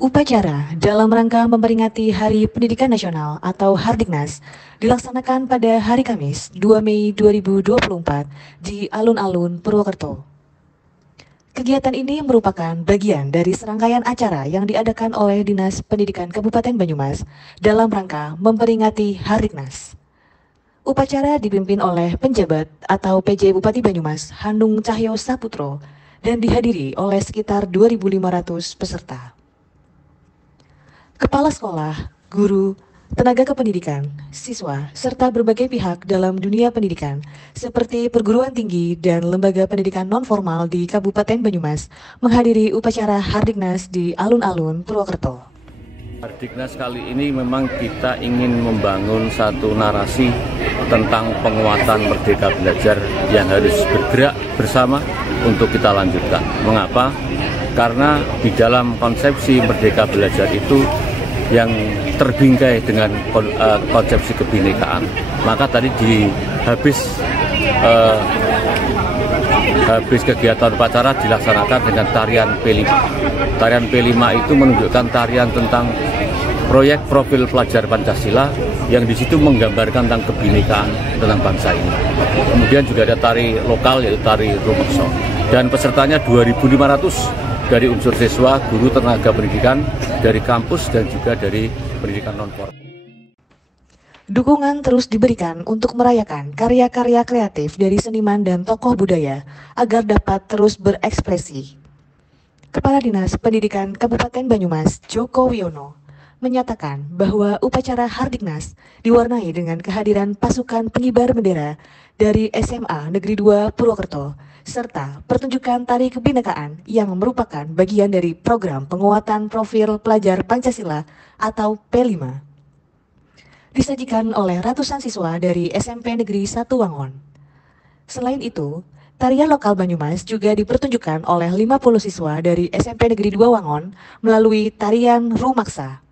Upacara dalam rangka memperingati Hari Pendidikan Nasional atau Hardiknas dilaksanakan pada hari Kamis 2 Mei 2024 di Alun-Alun, Purwokerto. Kegiatan ini merupakan bagian dari serangkaian acara yang diadakan oleh Dinas Pendidikan Kabupaten Banyumas dalam rangka memperingati Hardiknas. Upacara dipimpin oleh penjabat atau PJ Bupati Banyumas Hanung Cahyo Saputro dan dihadiri oleh sekitar 2.500 peserta. Kepala sekolah, guru, tenaga kependidikan, siswa, serta berbagai pihak dalam dunia pendidikan seperti perguruan tinggi dan lembaga pendidikan non-formal di Kabupaten Banyumas menghadiri upacara Hardiknas di Alun-Alun, Purwokerto. Hardiknas kali ini memang kita ingin membangun satu narasi tentang penguatan Merdeka Belajar yang harus bergerak bersama untuk kita lanjutkan. Mengapa? Karena di dalam konsepsi Merdeka Belajar itu yang terbingkai dengan konsepsi kebinekaan. Maka tadi habis kegiatan upacara dilaksanakan dengan tarian P5. Tarian P5 itu menunjukkan tarian tentang proyek profil pelajar Pancasila yang di situ menggambarkan tentang kebinekaan tentang bangsa ini. Kemudian juga ada tari lokal yaitu tari Rumekso. Dan pesertanya 2.500 dari unsur siswa, guru, tenaga pendidikan, dari kampus dan juga dari pendidikan non-formal. Dukungan terus diberikan untuk merayakan karya-karya kreatif dari seniman dan tokoh budaya agar dapat terus berekspresi. Kepala Dinas Pendidikan Kabupaten Banyumas, Joko Wiono, menyatakan bahwa upacara Hardiknas diwarnai dengan kehadiran pasukan pengibar bendera dari SMA Negeri 2 Purwokerto, serta pertunjukan tari kebinekaan yang merupakan bagian dari program penguatan profil pelajar Pancasila atau P5. Disajikan oleh ratusan siswa dari SMP Negeri 1 Wangon. Selain itu, tarian lokal Banyumas juga dipertunjukkan oleh 50 siswa dari SMP Negeri 2 Wangon melalui tarian Rumaksa.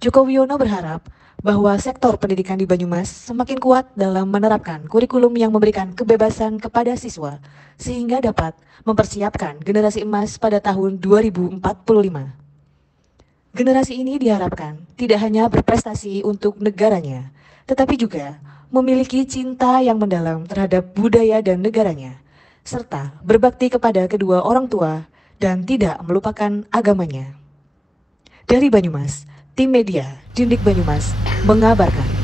Joko Wiono berharap bahwa sektor pendidikan di Banyumas semakin kuat dalam menerapkan kurikulum yang memberikan kebebasan kepada siswa, sehingga dapat mempersiapkan generasi emas pada tahun 2045. Generasi ini diharapkan tidak hanya berprestasi untuk negaranya, tetapi juga memiliki cinta yang mendalam terhadap budaya dan negaranya, serta berbakti kepada kedua orang tua dan tidak melupakan agamanya. Dari Banyumas, tim media Dindik Banyumas mengabarkan.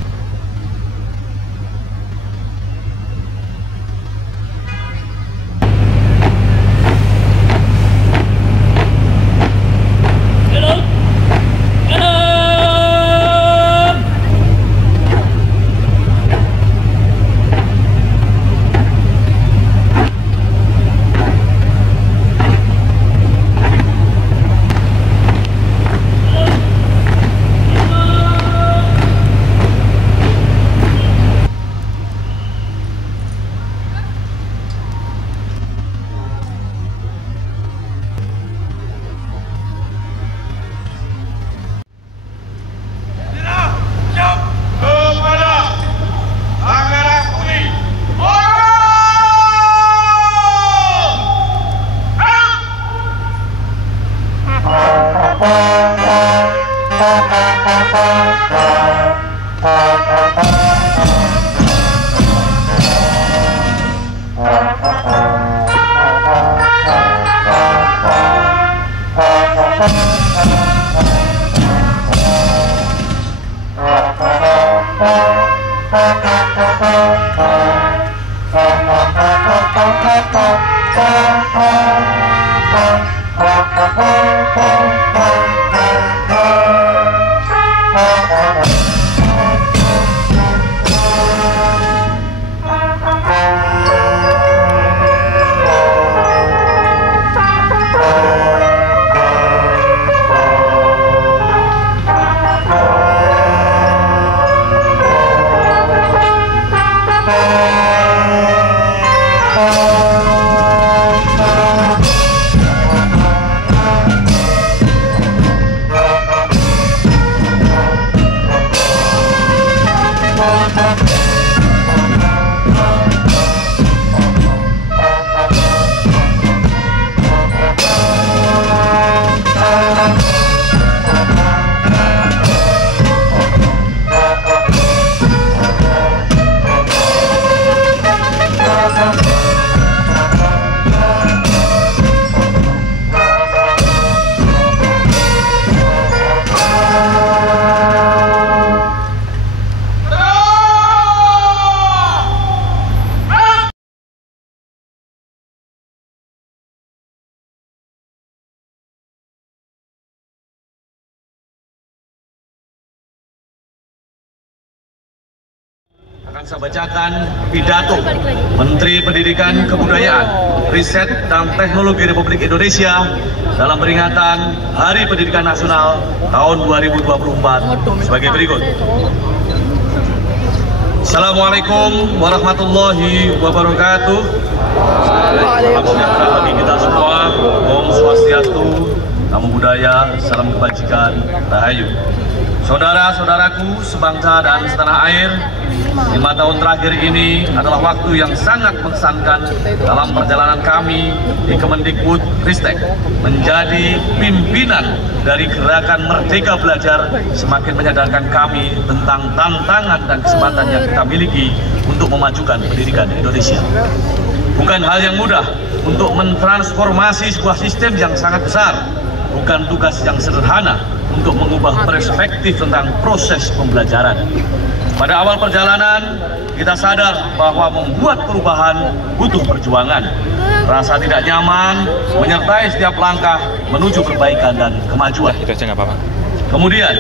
saya bacakan pidato Menteri Pendidikan, Kebudayaan, Riset, dan Teknologi Republik Indonesia dalam peringatan Hari Pendidikan Nasional tahun 2024 sebagai berikut. Assalamualaikum warahmatullahi wabarakatuh. Salam sejahtera bagi kita semua. Om Swastiastu, Namo Buddhaya, salam kebajikan, Rahayu. Saudara-saudaraku sebangsa dan setanah air, 5 tahun terakhir ini adalah waktu yang sangat mengesankan dalam perjalanan kami di Kemendikbud Ristek menjadi pimpinan dari gerakan Merdeka Belajar, semakin menyadarkan kami tentang tantangan dan kesempatan yang kita miliki untuk memajukan pendidikan Indonesia. Bukan hal yang mudah untuk mentransformasi sebuah sistem yang sangat besar, bukan tugas yang sederhana untuk mengubah perspektif tentang proses pembelajaran. Pada awal perjalanan, kita sadar bahwa membuat perubahan butuh perjuangan. Rasa tidak nyaman menyertai setiap langkah menuju perbaikan dan kemajuan. Kemudian,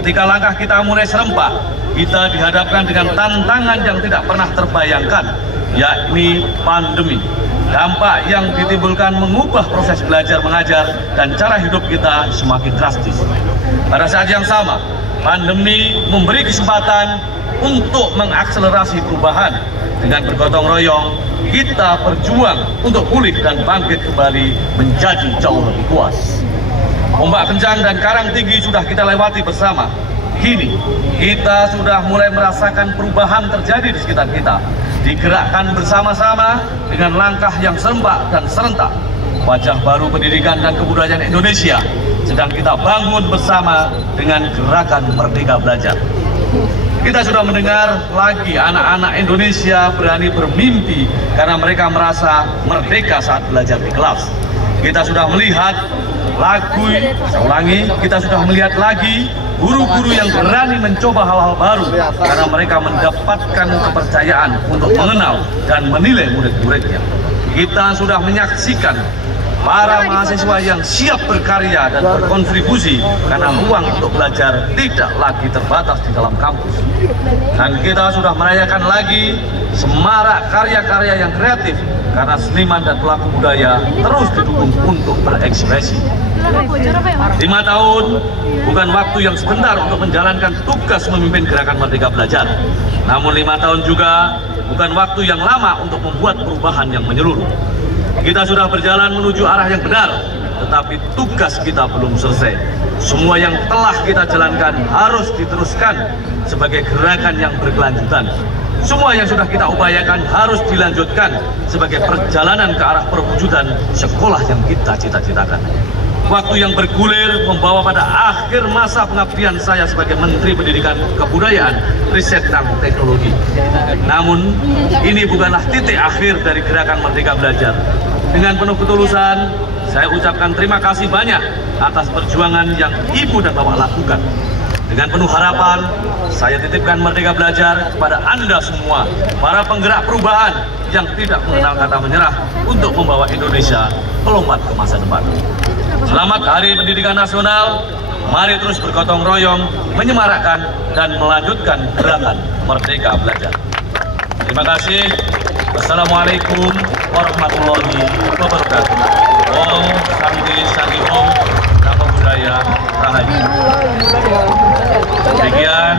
ketika langkah kita mulai serempak, kita dihadapkan dengan tantangan yang tidak pernah terbayangkan, yakni pandemi. Dampak yang ditimbulkan mengubah proses belajar mengajar dan cara hidup kita semakin drastis. Pada saat yang sama, pandemi memberi kesempatan untuk mengakselerasi perubahan. Dengan bergotong royong, kita berjuang untuk pulih dan bangkit kembali menjadi jauh lebih kuat. Ombak kencang dan karang tinggi sudah kita lewati bersama. Kini, kita sudah mulai merasakan perubahan terjadi di sekitar kita. Digerakkan bersama-sama dengan langkah yang serempak dan serentak. Wajah baru pendidikan dan kebudayaan Indonesia sedang kita bangun bersama dengan gerakan Merdeka Belajar. Kita sudah mendengar lagi anak-anak Indonesia berani bermimpi karena mereka merasa merdeka saat belajar di kelas. Kita sudah melihat kita sudah melihat lagi guru-guru yang berani mencoba hal-hal baru karena mereka mendapatkan kepercayaan untuk mengenal dan menilai murid-muridnya. Kita sudah menyaksikan para mahasiswa yang siap berkarya dan berkontribusi karena ruang untuk belajar tidak lagi terbatas di dalam kampus. Dan kita sudah merayakan lagi semarak karya-karya yang kreatif karena seniman dan pelaku budaya terus didukung untuk berekspresi. 5 tahun bukan waktu yang sebentar untuk menjalankan tugas memimpin gerakan Merdeka Belajar. Namun 5 tahun juga bukan waktu yang lama untuk membuat perubahan yang menyeluruh. Kita sudah berjalan menuju arah yang benar, tetapi tugas kita belum selesai. Semua yang telah kita jalankan harus diteruskan sebagai gerakan yang berkelanjutan. Semua yang sudah kita upayakan harus dilanjutkan sebagai perjalanan ke arah perwujudan sekolah yang kita cita-citakan. Waktu yang bergulir membawa pada akhir masa pengabdian saya sebagai Menteri Pendidikan, Kebudayaan, Riset, dan Teknologi. Namun, ini bukanlah titik akhir dari gerakan Merdeka Belajar. Dengan penuh ketulusan, saya ucapkan terima kasih banyak atas perjuangan yang Ibu dan Bapak lakukan. Dengan penuh harapan, saya titipkan Merdeka Belajar kepada Anda semua, para penggerak perubahan yang tidak mengenal kata menyerah untuk membawa Indonesia melompat ke masa depan. Selamat Hari Pendidikan Nasional, mari terus bergotong royong, menyemarakkan dan melanjutkan gerakan Merdeka Belajar. Terima kasih. Wassalamualaikum warahmatullahi wabarakatuh. Om Santi Santi Om, Namo Buddhaya, Rahayu. Demikian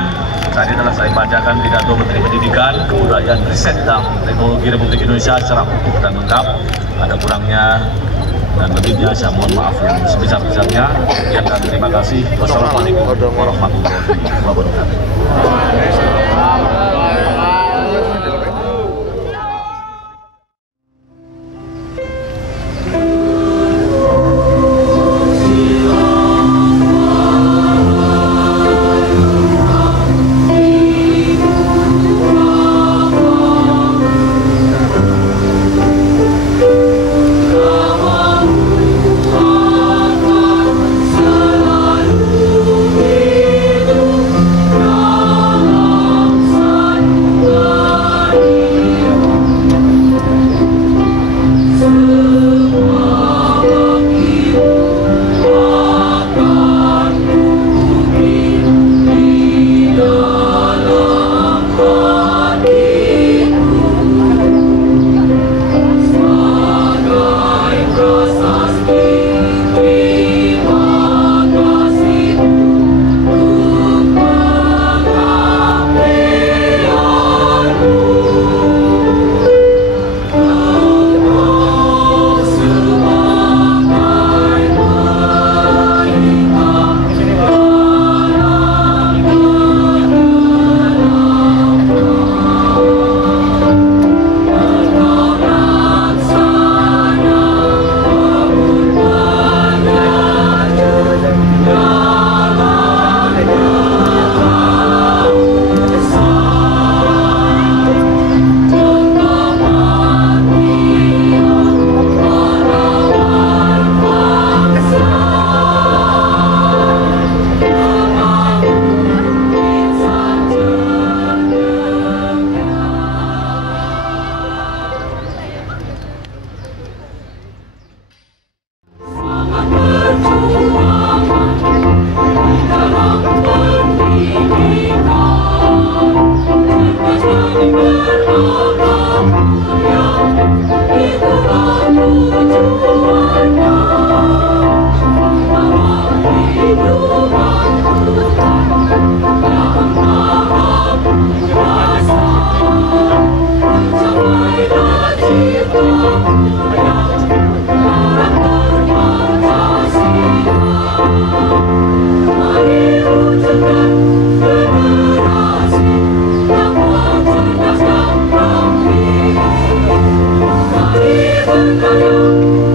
tadi telah saya bacakan pidato Menteri Pendidikan, Kebudayaan, Riset, dan Teknologi Republik Indonesia secara utuh dan lengkap. Ada kurangnya dan lebihnya saya mohon maaf yang sebesar-besarnya. Dan terima kasih. Wassalamualaikum warahmatullahi wabarakatuh.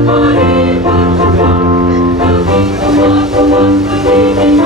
Mari berjuang demi kemajuan negeri.